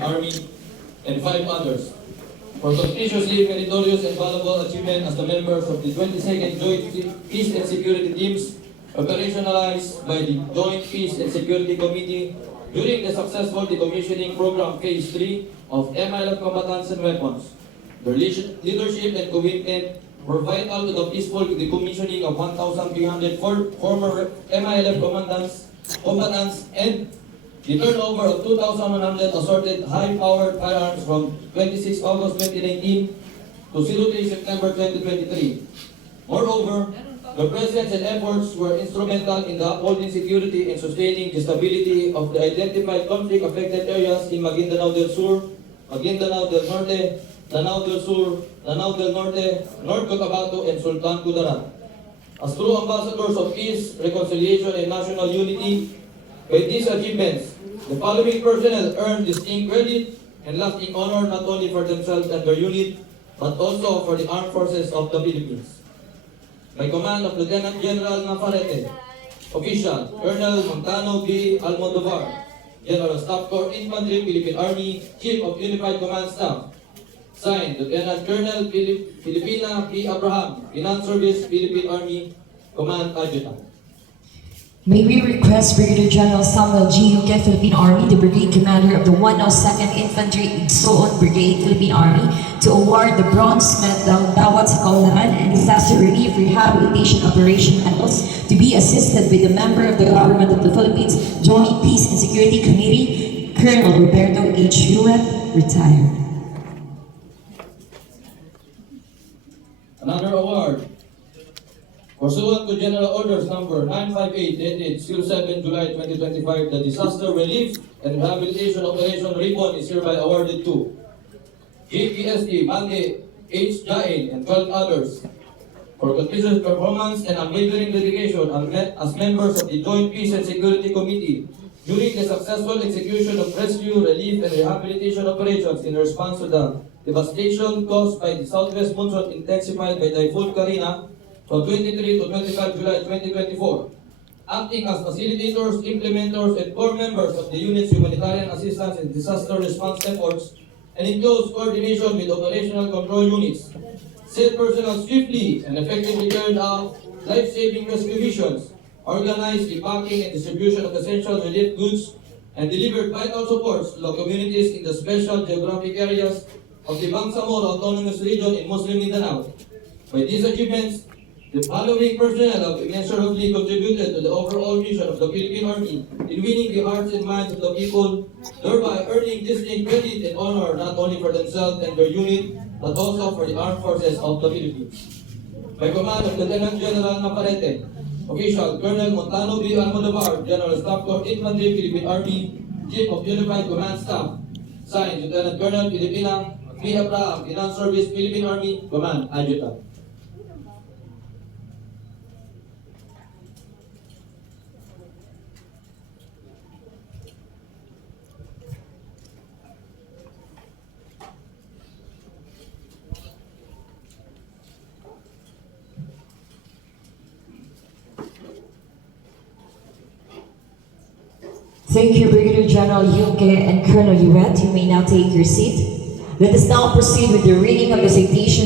Army, and 5 others for conspicuously meritorious and valuable achievement as the members of the 22nd Joint Peace and Security Teams operationalized by the Joint Peace and Security Committee during the successful decommissioning program Phase 3 of MILF combatants and weapons. Their leadership and commitment were vital to the peaceful decommissioning of 1,304 former MILF combatants and the turnover of 2,100 assorted high-powered firearms from 26 August 2019 to 03 September 2023. Moreover, the presence and efforts were instrumental in the upholding security and sustaining the stability of the identified conflict-affected areas in Maguindanao del Sur, Maguindanao del Norte, Lanao del Sur, Lanao del Norte, North Cotabato, and Sultan Kudarat. As true ambassadors of peace, reconciliation, and national unity, by these achievements, the following personnel earned distinct credit and lasting honor not only for themselves and their unit, but also for the armed forces of the Philippines. By command of Lieutenant General Navarrete, Official Colonel Montano B. Almodovar, General Staff Corps Infantry, Philippine Army, Chief of Unified Command Staff. Signed, Lieutenant Colonel Filipina P. Abraham, Finance Service, Philippine Army, Command Adjutant. May we request Brigadier General Samuel G. Yuke, Philippine Army, the Brigade Commander of the 102nd Infantry Igsoon Brigade, Philippine Army, to award the Bronze Medal Dawat sa Kaunlaran and Disaster Relief Rehabilitation Operation Medals to be assisted by the member of the Government of the Philippines Joint Peace and Security Committee, Colonel Roberto H. Huet, retired. Another award. Pursuant to General Orders Number 958 dated 07 July 2025, the Disaster Relief and Rehabilitation Operation Ribbon is hereby awarded to GPSD Mange H. Jain and 12 others for conspicuous performance and unwavering dedication as members of the Joint Peace and Security Committee during the successful execution of rescue, relief, and rehabilitation operations in response to the devastation caused by the southwest monsoon intensified by Typhoon Karina from 23 to 25 July 2024, acting as facilitators, implementers, and core members of the unit's humanitarian assistance and disaster response efforts, and in close coordination with operational control units. Said personnel swiftly and effectively carried out life-saving rescue missions, organized the packing and distribution of essential relief goods, and delivered vital supports to the communities in the special geographic areas of the Bangsamoro Autonomous Region in Muslim Mindanao. By these achievements, the following personnel have immeasurably contributed to the overall mission of the Philippine Army in winning the hearts and minds of the people, thereby earning distinct credit and honor not only for themselves and their unit, but also for the armed forces of the Philippines. By command of Lieutenant General Navarrete, Official Colonel Montano B. Almodovar, General Staff Corps Infantry, Philippine Army, Chief of Unified Command Staff. Signed, Lieutenant Colonel Filipina P. Abraham, Finance Service, Philippine Army, Command Adjutant. Thank you, Brigadier General Yuke and Colonel Huet. You may now take your seat. Let us now proceed with the reading of the citation